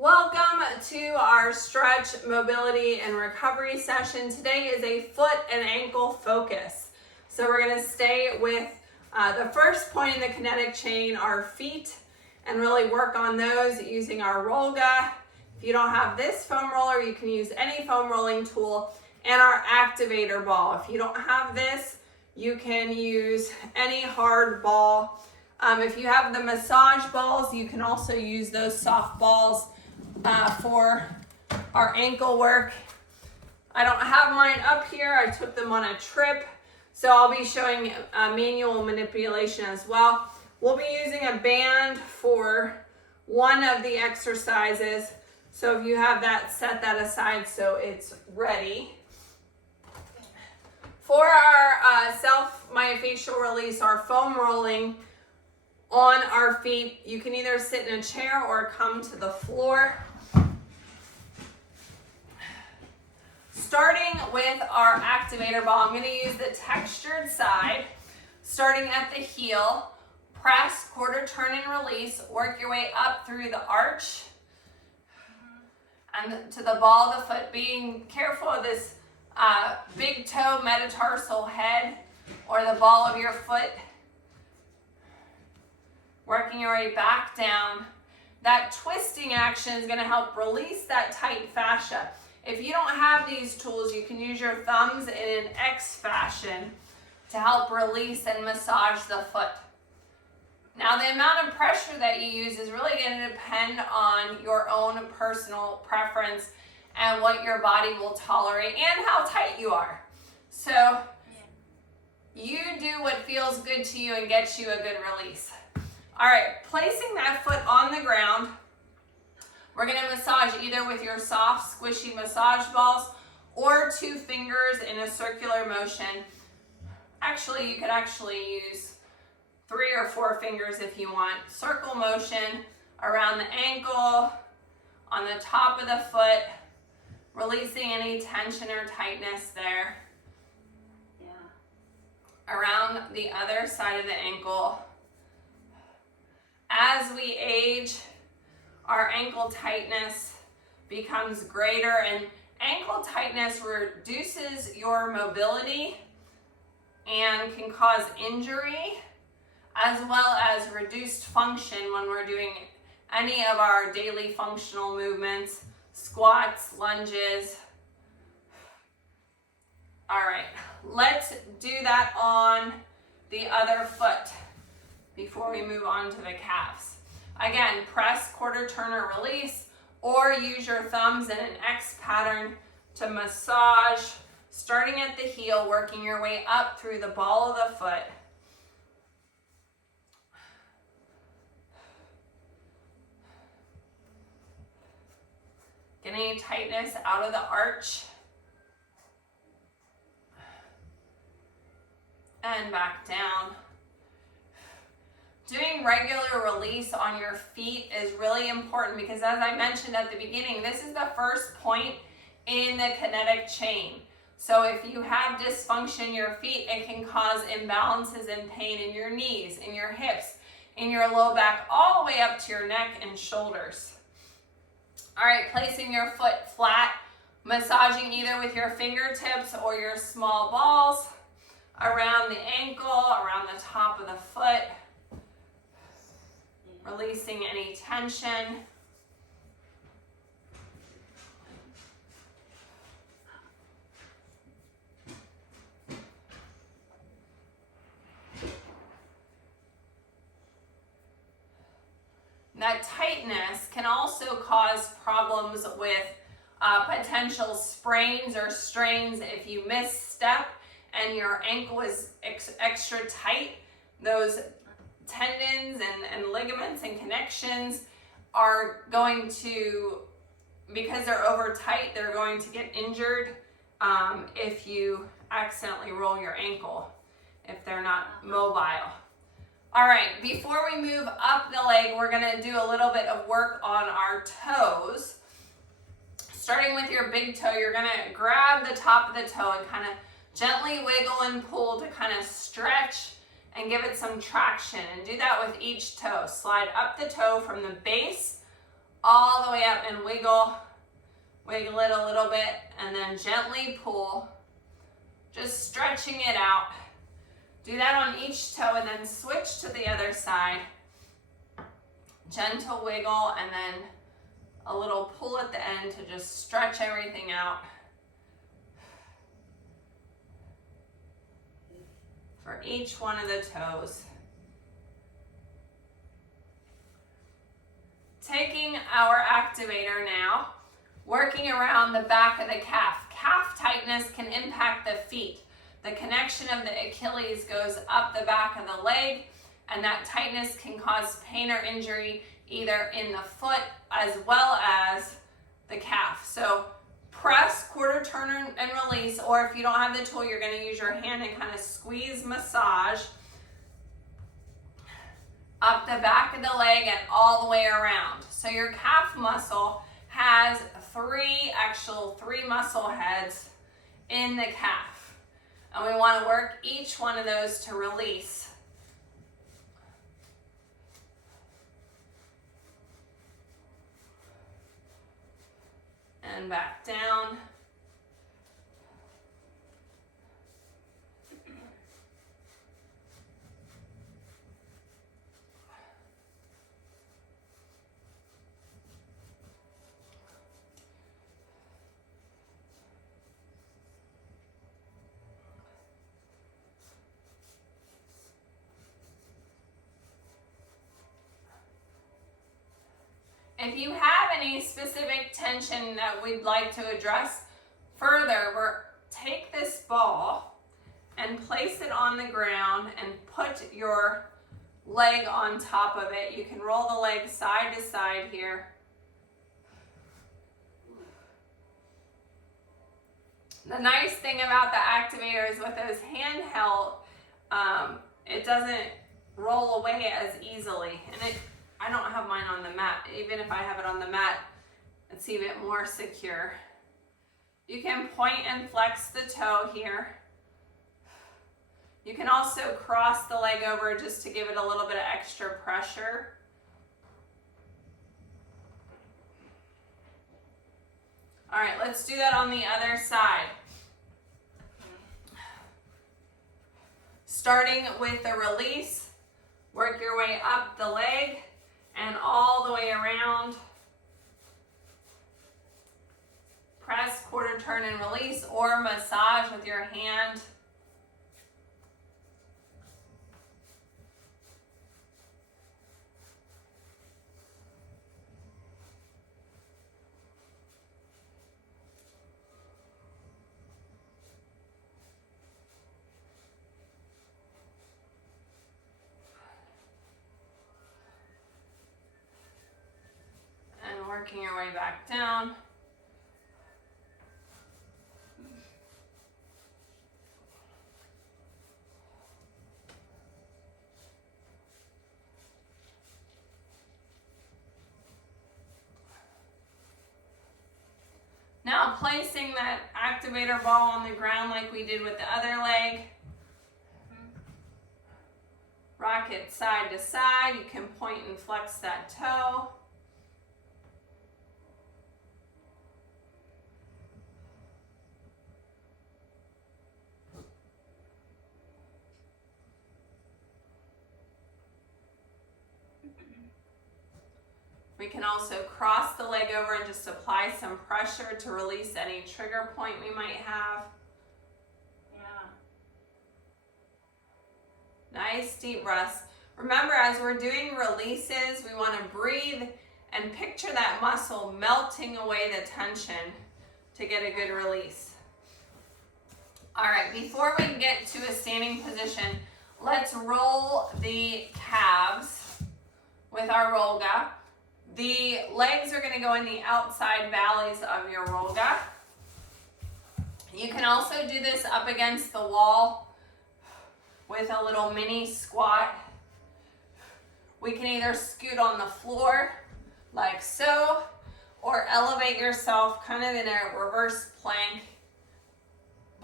Welcome to our stretch, mobility, and recovery session. Today is a foot and ankle focus. So we're going to stay with the first point in the kinetic chain, our feet, and really work on those using our Rollga. If you don't have this foam roller, you can use any foam rolling tool, and our activator ball. If you don't have this, you can use any hard ball. If you have the massage balls, you can also use those soft balls for our ankle work. I don't have mine up here. I took them on a trip, so I'll be showing manual manipulation as well. We'll be using a band for one of the exercises. So if you have that, set that aside so it's ready. For our self-myofascial release, our foam rolling on our feet, you can either sit in a chair or come to the floor. Starting with our activator ball, I'm going to use the textured side. Starting at the heel, press, quarter turn and release, work your way up through the arch and to the ball of the foot, being careful of this big toe metatarsal head or the ball of your foot. Working your way back down. That twisting action is going to help release that tight fascia. If you don't have these tools, you can use your thumbs in an X fashion to help release and massage the foot. Now, the amount of pressure that you use is really going to depend on your own personal preference and what your body will tolerate and how tight you are. So you do what feels good to you and gets you a good release. All right, placing that foot on the ground, we're going to massage either with your soft, squishy massage balls or 2 fingers in a circular motion. Actually, you could use 3 or 4 fingers if you want. Circle motion around the ankle, on the top of the foot, releasing any tension or tightness there. Around the other side of the ankle. As we age, our ankle tightness becomes greater, and ankle tightness reduces your mobility and can cause injury, as well as reduced function when we're doing any of our daily functional movements, squats, lunges. All right, let's do that on the other foot before we move on to the calves. Again, press, quarter turn or release, or use your thumbs in an X pattern to massage, starting at the heel, working your way up through the ball of the foot. Get any tightness out of the arch. And back down. Doing regular release on your feet is really important because, as I mentioned at the beginning, this is the first point in the kinetic chain. So if you have dysfunction in your feet, it can cause imbalances and pain in your knees, in your hips, in your low back, all the way up to your neck and shoulders. All right, placing your foot flat, massaging either with your fingertips or your small balls around the ankle, around the top of the foot. Releasing any tension. That tightness can also cause problems with potential sprains or strains if you misstep and your ankle is extra tight. Those tendons and ligaments and connections are going to, because they're over tight, they're going to get injured if you accidentally roll your ankle, if they're not mobile. All right, before we move up the leg, we're gonna do a little bit of work on our toes. Starting with your big toe, you're gonna grab the top of the toe and kind of gently wiggle and pull to kind of stretch and give it some traction, and do that with each toe. Slide up the toe from the base all the way up and wiggle it a little bit, and then gently pull, just stretching it out. Do that on each toe and then switch to the other side. Gentle wiggle and then a little pull at the end to just stretch everything out. For each one of the toes. Taking our activator now, working around the back of the calf. Calf tightness can impact the feet. The connection of the Achilles goes up the back of the leg, and that tightness can cause pain or injury either in the foot as well as the calf. So press, quarter turn and release, or if you don't have the tool, you're going to use your hand and kind of squeeze, massage up the back of the leg and all the way around. So your calf muscle has three muscle heads in the calf. And we want to work each one of those to release. And back down. If you have any specific tension that we'd like to address further, take this ball and place it on the ground and put your leg on top of it. You can roll the leg side to side here. The nice thing about the activator is with those handheld, it doesn't roll away as easily. And I don't have mine on the mat. Even if I have it on the mat, it's even more secure. You can point and flex the toe here. You can also cross the leg over just to give it a little bit of extra pressure. All right, let's do that on the other side. Starting with the release, work your way up the leg and all the way around. Press, quarter turn and release, or massage with your hand. Working your way back down. Now placing that activator ball on the ground like we did with the other leg. Rock it side to side. You can point and flex that toe. We can also cross the leg over and just apply some pressure to release any trigger point we might have. Yeah. Nice deep breaths. Remember, as we're doing releases, we want to breathe and picture that muscle melting away the tension to get a good release. All right, before we get to a standing position, let's roll the calves with our Rollga. The legs are going to go in the outside valleys of your Rollga. You can also do this up against the wall with a little mini squat. We can either scoot on the floor like so, or elevate yourself kind of in a reverse plank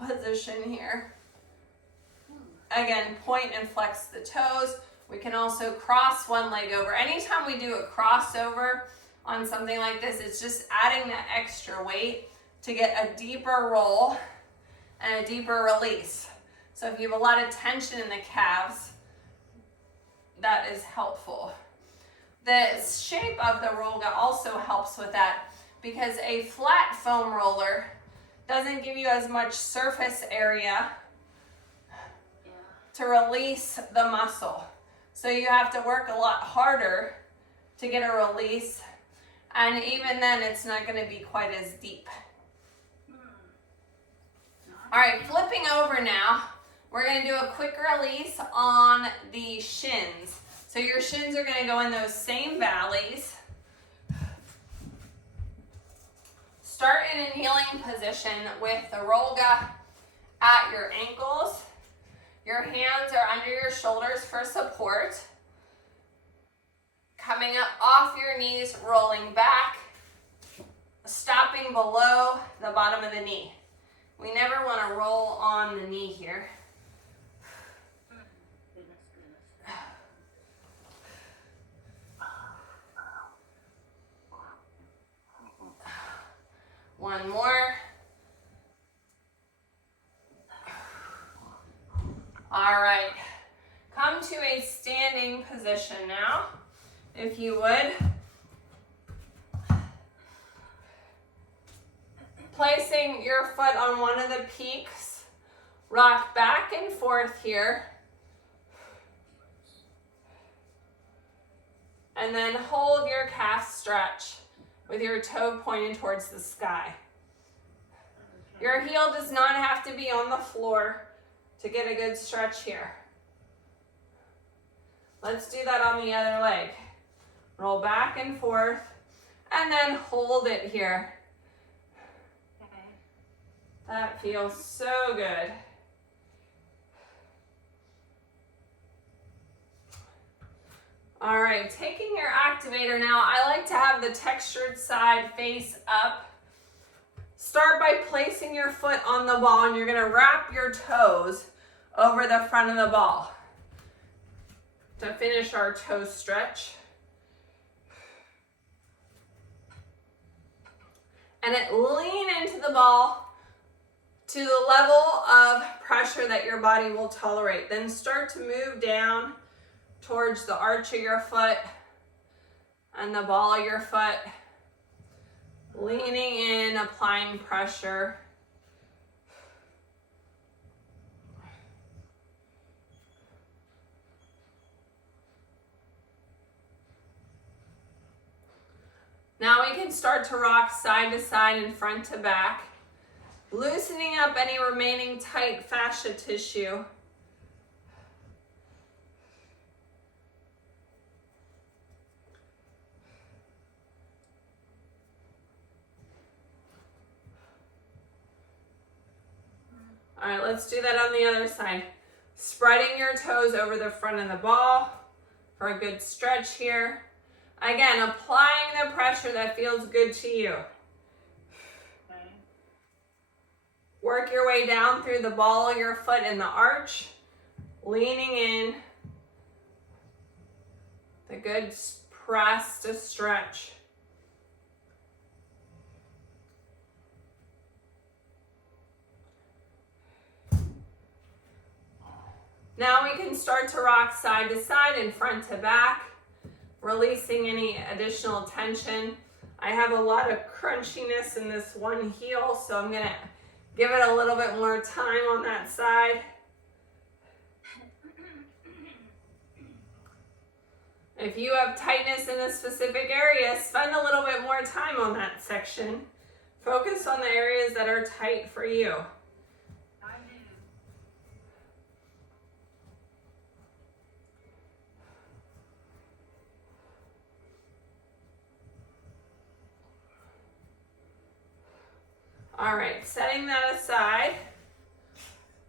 position here. Again, point and flex the toes. We can also cross one leg over. Anytime we do a crossover, on something like this. It's just adding that extra weight to get a deeper roll and a deeper release. So if you have a lot of tension in the calves, that is helpful. The shape of the Rollga also helps with that, because a flat foam roller doesn't give you as much surface area to release the muscle. So you have to work a lot harder to get a release, and even then it's not going to be quite as deep. All right, flipping over now, we're going to do a quick release on the shins. So your shins are going to go in those same valleys. Start in a kneeling position with the Rollga at your ankles. Your hands are under your shoulders for support. Coming up off your knees, rolling back, stopping below the bottom of the knee. We never want to roll on the knee here. One more. All right. Come to a standing position now, if you would. Placing your foot on one of the peaks. Rock back and forth here. And then hold your calf stretch with your toe pointed towards the sky. Your heel does not have to be on the floor to get a good stretch here. Let's do that on the other leg. Roll back and forth, and then hold it here. That feels so good. All right, taking your activator now, I like to have the textured side face up. Start by placing your foot on the ball, and you're gonna wrap your toes over the front of the ball to finish our toe stretch. And lean into the ball to the level of pressure that your body will tolerate. Then start to move down towards the arch of your foot and the ball of your foot. Leaning in, applying pressure. Now we can start to rock side to side and front to back, loosening up any remaining tight fascia tissue. All right, let's do that on the other side. Spreading your toes over the front of the ball for a good stretch here. Again, applying the pressure that feels good to you. Work your way down through the ball of your foot in the arch, leaning in. The good press to stretch. Now we can start to rock side to side and front to back, releasing any additional tension. I have a lot of crunchiness in this one heel, so I'm gonna give it a little bit more time on that side. If you have tightness in a specific area, spend a little bit more time on that section. Focus on the areas that are tight for you. All right, setting that aside.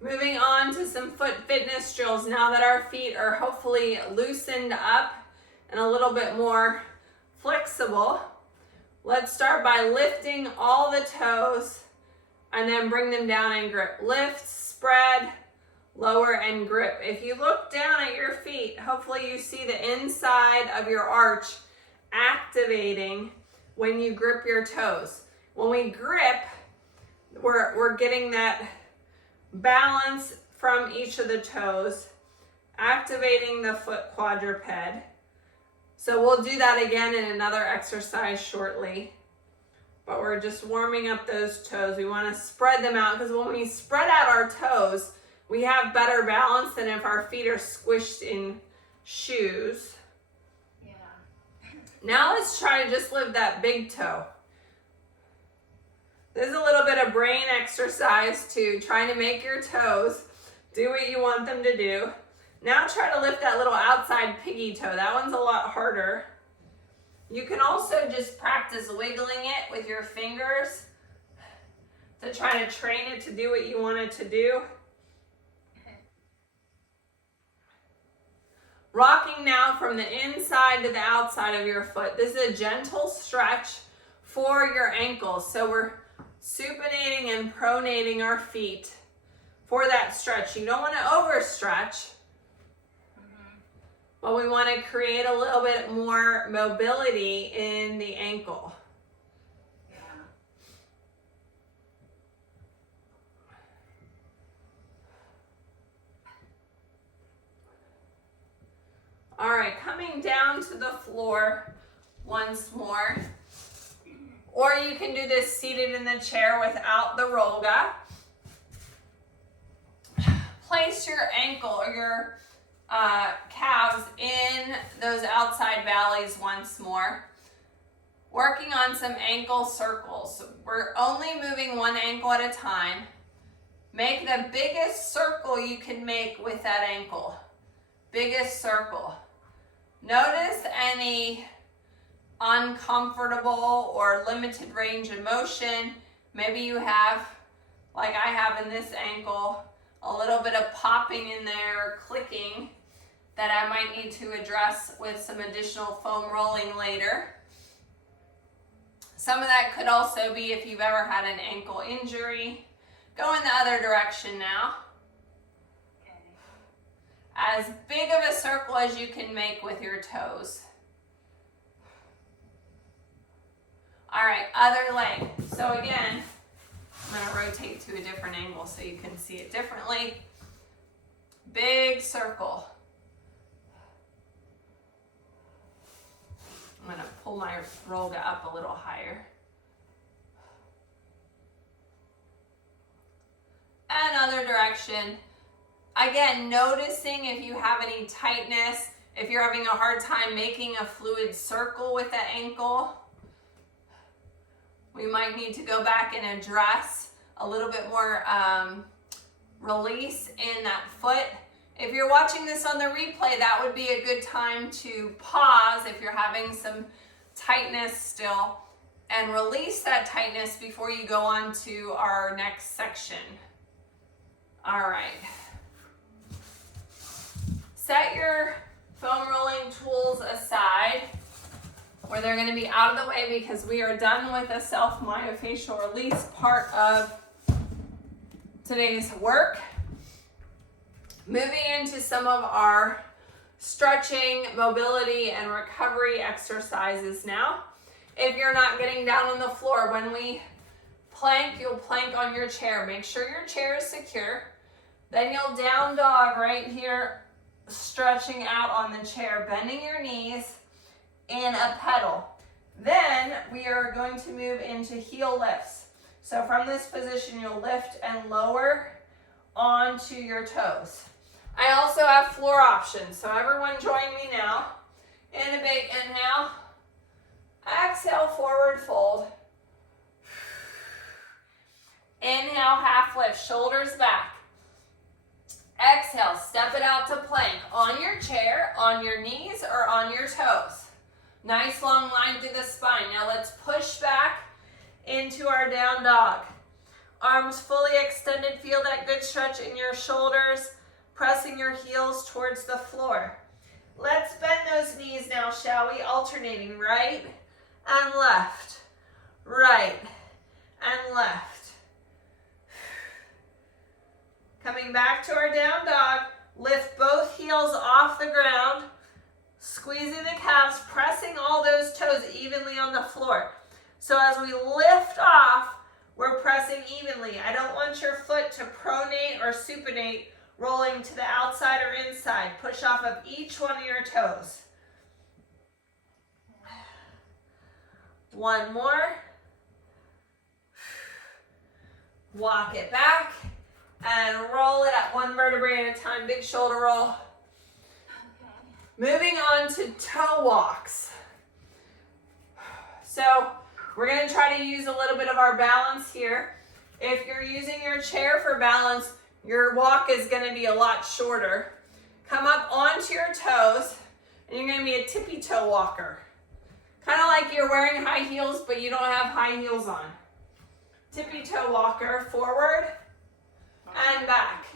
Moving on to some foot fitness drills now that our feet are hopefully loosened up and a little bit more flexible. Let's start by lifting all the toes and then bring them down and grip. Lift, spread, lower, and grip. If you look down at your feet, hopefully you see the inside of your arch activating when you grip your toes. When we grip, we're getting that balance from each of the toes, activating the foot quadruped. So we'll do that again in another exercise shortly. But we're just warming up those toes. We want to spread them out because when we spread out our toes, we have better balance than if our feet are squished in shoes. Yeah. Now let's try to just lift that big toe. This is a little bit of brain exercise too, trying to make your toes do what you want them to do. Now try to lift that little outside piggy toe. That one's a lot harder. You can also just practice wiggling it with your fingers to try to train it to do what you want it to do. Rocking now from the inside to the outside of your foot. This is a gentle stretch for your ankles. So we're supinating and pronating our feet for that stretch. You don't want to overstretch, but we want to create a little bit more mobility in the ankle. All right, coming down to the floor once more. Or you can do this seated in the chair without the Rollga. Place your ankle or your calves in those outside valleys once more. Working on some ankle circles. We're only moving one ankle at a time. Make the biggest circle you can make with that ankle. Biggest circle. Notice any uncomfortable or limited range of motion. Maybe you have, like I have in this ankle, a little bit of popping in there, clicking, that I might need to address with some additional foam rolling later. Some of that could also be if you've ever had an ankle injury. Go in the other direction now. As big of a circle as you can make with your toes. All right, other leg. So again, I'm going to rotate to a different angle so you can see it differently. Big circle. I'm going to pull my Rollga up a little higher. And other direction. Again, noticing if you have any tightness, if you're having a hard time making a fluid circle with that ankle. We might need to go back and address a little bit more release in that foot. If you're watching this on the replay, that would be a good time to pause if you're having some tightness still and release that tightness before you go on to our next section. All right. Set your foam rolling tools aside where they're going to be out of the way because we are done with the self-myofascial release part of today's work. Moving into some of our stretching, mobility, and recovery exercises now. If you're not getting down on the floor, when we plank, you'll plank on your chair. Make sure your chair is secure. Then you'll down dog right here, stretching out on the chair, bending your knees in a pedal. Then we are going to move into heel lifts. So from this position, you'll lift and lower onto your toes. I also have floor options, so everyone join me now. In a big inhale, exhale, forward fold. Inhale, half lift, shoulders back. Exhale, step it out to plank on your chair, on your knees, or on your toes. Nice long line through the spine. Now let's push back into our down dog. Arms fully extended, feel that good stretch in your shoulders, pressing your heels towards the floor. Let's bend those knees now, shall we? Alternating right and left, right and left. Coming back to our down dog, lift both heels off the ground, squeezing the calves, pressing all those toes evenly on the floor. So as we lift off, we're pressing evenly. I don't want your foot to pronate or supinate, rolling to the outside or inside. Push off of each one of your toes. One more. Walk it back and roll it up one vertebrae at a time. Big shoulder roll. Moving on to toe walks. So we're going to try to use a little bit of our balance here. If you're using your chair for balance, your walk is going to be a lot shorter. Come up onto your toes, and you're going to be a tippy toe walker. Kind of like you're wearing high heels, but you don't have high heels on. Tippy toe walker, forward and back.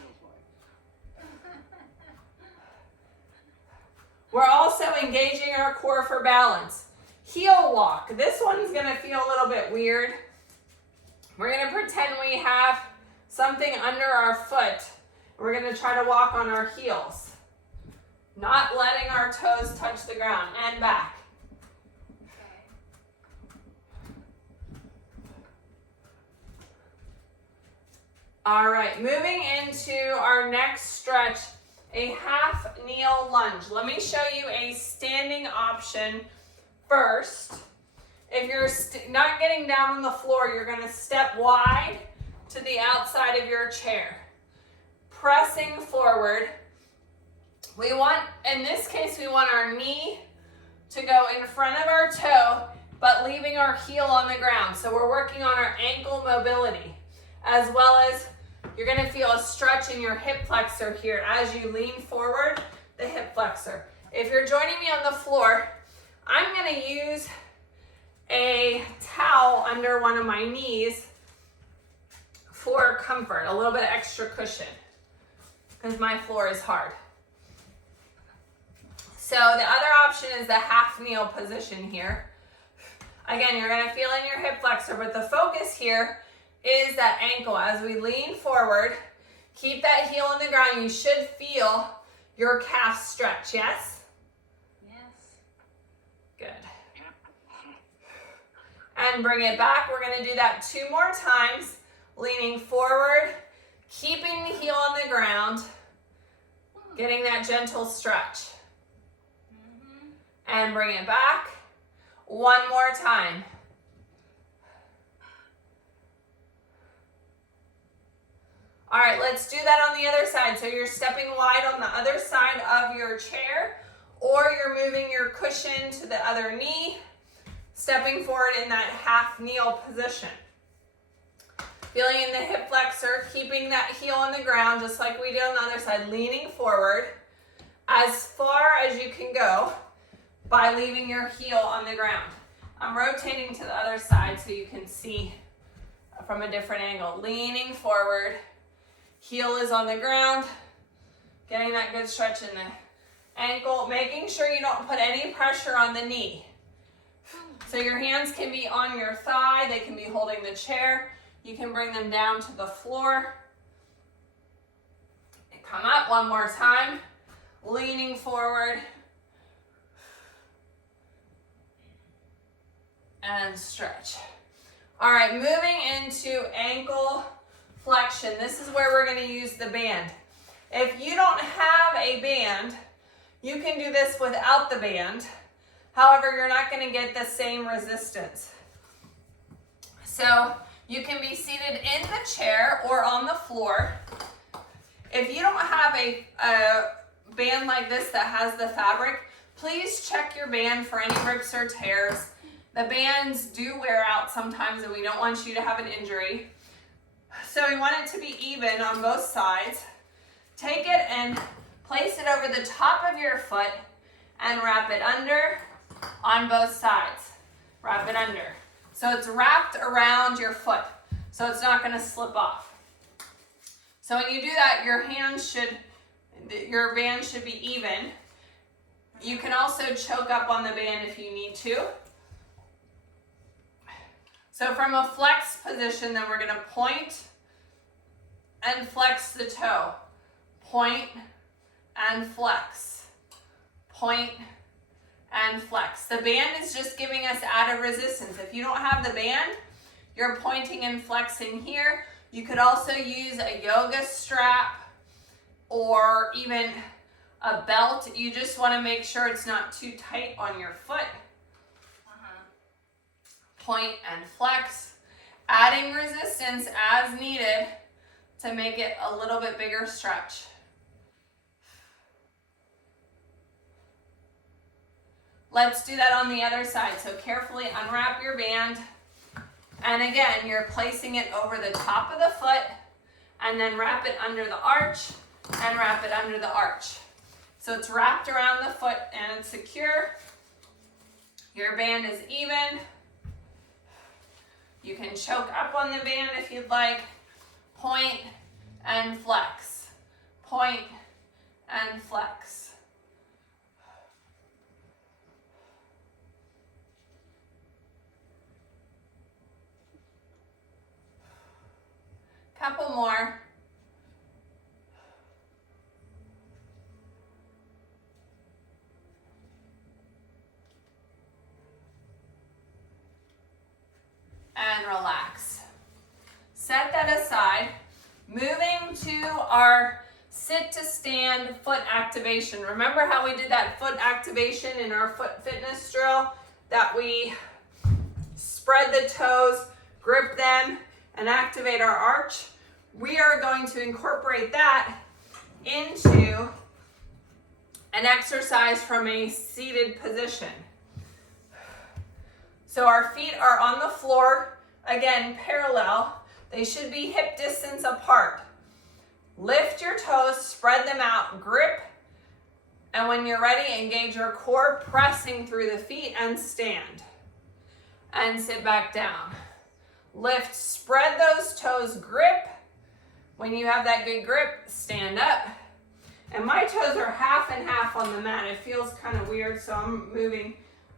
We're also engaging our core for balance. Heel walk. This one's going to feel a little bit weird. We're going to pretend we have something under our foot. We're going to try to walk on our heels, not letting our toes touch the ground, and back. All right, moving into our next stretch, a half kneel lunge. Let me show you a standing option first. If you're not getting down on the floor, you're going to step wide to the outside of your chair. Pressing forward. We want, in this case, we want our knee to go in front of our toe, but leaving our heel on the ground. So we're working on our ankle mobility, as well as you're going to feel a stretch in your hip flexor here as you lean forward, the hip flexor. If you're joining me on the floor, I'm going to use a towel under one of my knees for comfort, a little bit of extra cushion, because my floor is hard. So the other option is the half kneel position here. Again, you're going to feel in your hip flexor, but the focus here is that ankle. As we lean forward, keep that heel on the ground. You should feel your calf stretch, yes? Yes. Good. And bring it back. We're going to do that 2 more times. Leaning forward, keeping the heel on the ground, getting that gentle stretch. And bring it back. 1 more time. All right, let's do that on the other side. So you're stepping wide on the other side of your chair, or you're moving your cushion to the other knee, stepping forward in that half kneel position. Feeling in the hip flexor, keeping that heel on the ground, just like we did on the other side, leaning forward as far as you can go by leaving your heel on the ground. I'm rotating to the other side so you can see from a different angle. Leaning forward. Heel is on the ground, getting that good stretch in the ankle, making sure you don't put any pressure on the knee. So your hands can be on your thigh, they can be holding the chair. You can bring them down to the floor. And come up 1 more time, leaning forward. And stretch. All right, moving into ankle flexion. This is where we're going to use the band. If you don't have a band, you can do this without the band. However, you're not going to get the same resistance. So you can be seated in the chair or on the floor. If you don't have a band like this that has the fabric, please check your band for any rips or tears. The bands do wear out sometimes, and we don't want you to have an injury. So we want it to be even on both sides. Take it and place it over the top of your foot and wrap it under on both sides. Wrap it under. So it's wrapped around your foot, so it's not going to slip off. So when you do that, your band should be even. You can also choke up on the band if you need to. So from a flex position, then we're going to point and flex the toe. Point and flex. Point and flex. The band is just giving us added resistance. If you don't have the band, you're pointing and flexing here. You could also use a yoga strap or even a belt. You just want to make sure it's not too tight on your foot. Point and flex, adding resistance as needed to make it a little bit bigger stretch. Let's do that on the other side. So carefully unwrap your band. And again, you're placing it over the top of the foot and then wrap it under the arch and wrap it under the arch. So it's wrapped around the foot and it's secure. Your band is even. You can choke up on the band if you'd like. Point and flex. Point and flex. Couple more. And relax. Set that aside. Moving to our sit to stand foot activation. Remember how we did that foot activation in our foot fitness drill? That we spread the toes, grip them, and activate our arch? We are going to incorporate that into an exercise from a seated position. So our feet are on the floor, again, parallel. They should be hip distance apart. Lift your toes, spread them out, grip, and when you're ready, engage your core, pressing through the feet and stand. And sit back down. Lift, spread those toes, grip. When you have that good grip, stand up. And my toes are half and half on the mat. It feels kind of weird, so I'm moving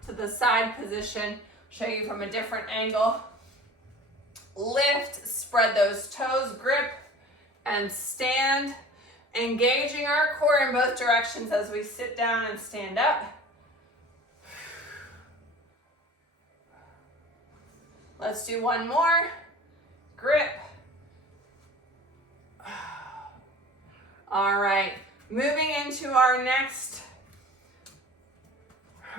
to the side position. Show you from a different angle. Lift, spread those toes, grip, and stand. Engaging our core in both directions as we sit down and stand up. Let's do one more. Grip. All right, moving into our next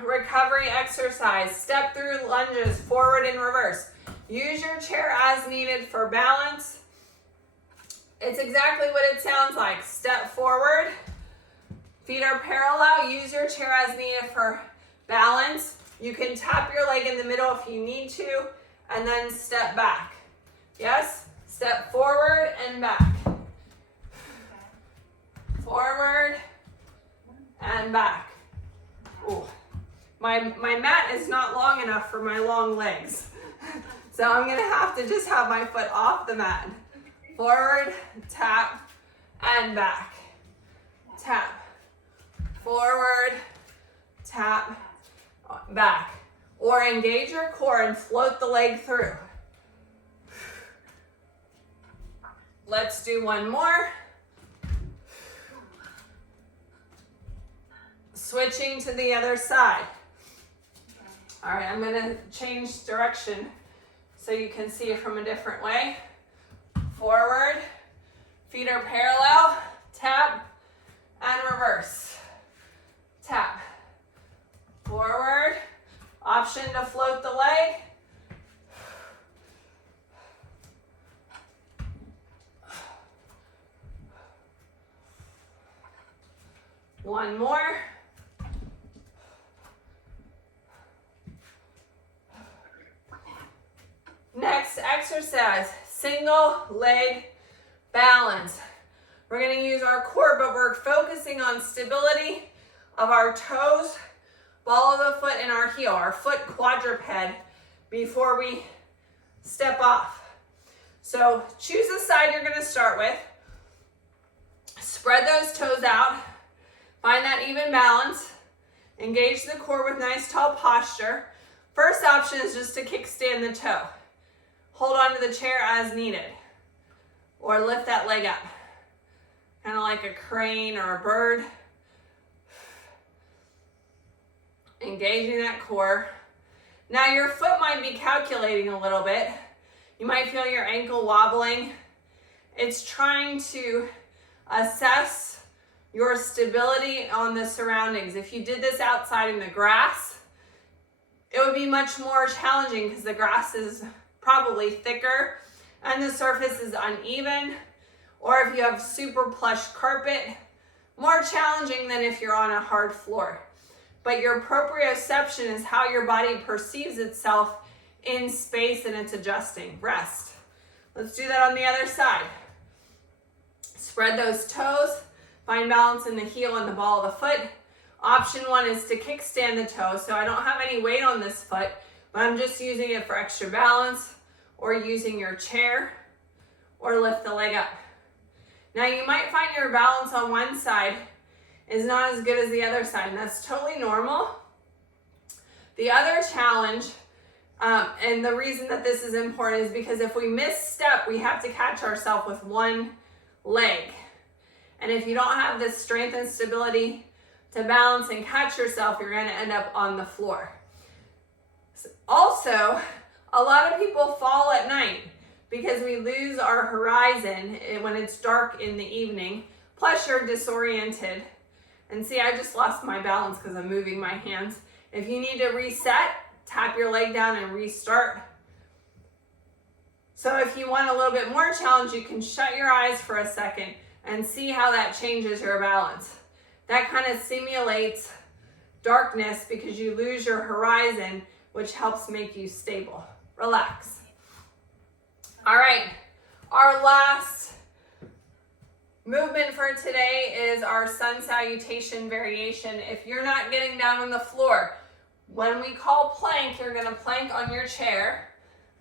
recovery exercise. Step through lunges, forward and reverse. Use your chair as needed for balance. It's exactly what it sounds like. Step forward, feet are parallel. Use your chair as needed for balance. You can tap your leg in the middle if you need to, and then step back. Yes? Step forward and back. Forward and back. Ooh. My mat is not long enough for my long legs. So I'm gonna have to just have my foot off the mat. Forward, tap, and back. Tap. Forward, tap, back. Or engage your core and float the leg through. Let's do one more. Switching to the other side. All right, I'm gonna change direction so you can see it from a different way. Forward, feet are parallel, tap, and reverse. Tap, forward, option to float the leg. One more. Next exercise, single leg balance. We're going to use our core, but we're focusing on stability of our toes, ball of the foot, and our heel, our foot quadruped before we step off. So choose the side you're going to start with. Spread those toes out. Find that even balance. Engage the core with nice tall posture. First option is just to kickstand the toe. Hold on to the chair as needed. Or lift that leg up. Kind of like a crane or a bird. engaging that core. Now your foot might be calculating a little bit. You might feel your ankle wobbling. It's trying to assess your stability on the surroundings. If you did this outside in the grass, it would be much more challenging because the grass is probably thicker and the surface is uneven. Or if you have super plush carpet, more challenging than if you're on a hard floor. But your proprioception is how your body perceives itself in space, and it's adjusting. Rest. Let's do that on the other side. Spread those toes. Find balance in the heel and the ball of the foot. Option 1 is to kickstand the toe. So I don't have any weight on this foot, but I'm just using it for extra balance, or using your chair, or lift the leg up. Now you might find your balance on one side is not as good as the other side, and that's totally normal. The other challenge, and the reason that this is important, is because if we misstep, we have to catch ourselves with one leg. And if you don't have this strength and stability to balance and catch yourself, you're going to end up on the floor. Also, a lot of people fall at night because we lose our horizon when it's dark in the evening. Plus, you're disoriented. And see, I just lost my balance because I'm moving my hands. If you need to reset, tap your leg down and restart. So if you want a little bit more challenge, you can shut your eyes for a second and see how that changes your balance. That kind of simulates darkness because you lose your horizon, which helps make you stable. Relax. All right, our last movement for today is our sun salutation variation. If you're not getting down on the floor, when we call plank, you're going to plank on your chair,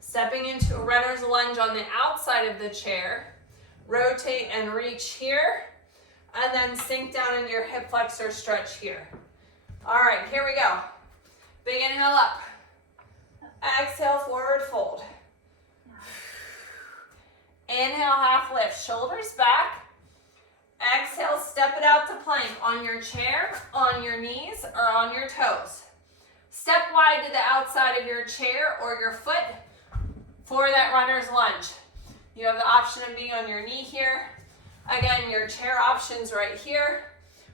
stepping into a runner's lunge on the outside of the chair, rotate and reach here, and then sink down into your hip flexor stretch here. All right, here we go. Big inhale up. Exhale, forward fold. Inhale, half lift, shoulders back. Exhale, step it out to plank on your chair, on your knees, or on your toes. Step wide to the outside of your chair or your foot for that runner's lunge. You have the option of being on your knee here. Again, your chair option's right here.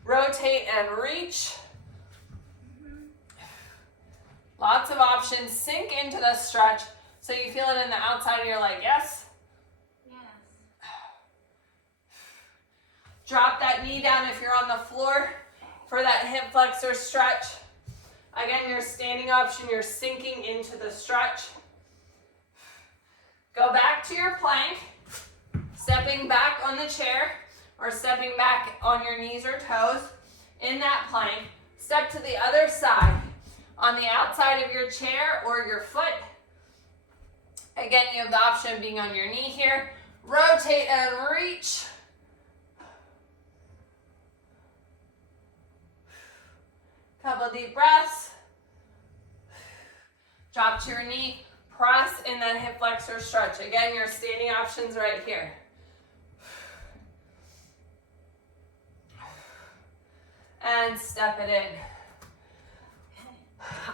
Rotate and reach. Lots of options. Sink into the stretch so you feel it in the outside of your leg. Yes? Drop that knee down if you're on the floor for that hip flexor stretch. Again, your standing option, you're sinking into the stretch. Go back to your plank, stepping back on the chair or stepping back on your knees or toes in that plank. Step to the other side on the outside of your chair or your foot. Again, you have the option of being on your knee here. Rotate and reach. Couple deep breaths. Drop to your knee. Press in that hip flexor stretch. Again, your standing options right here. And step it in.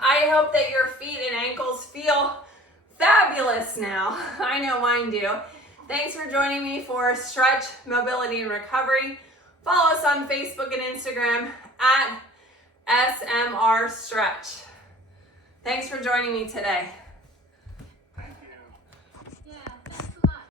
I hope that your feet and ankles feel fabulous now. I know mine do. Thanks for joining me for Stretch, Mobility, and Recovery. Follow us on Facebook and Instagram at SMR Stretch. Thanks for joining me today.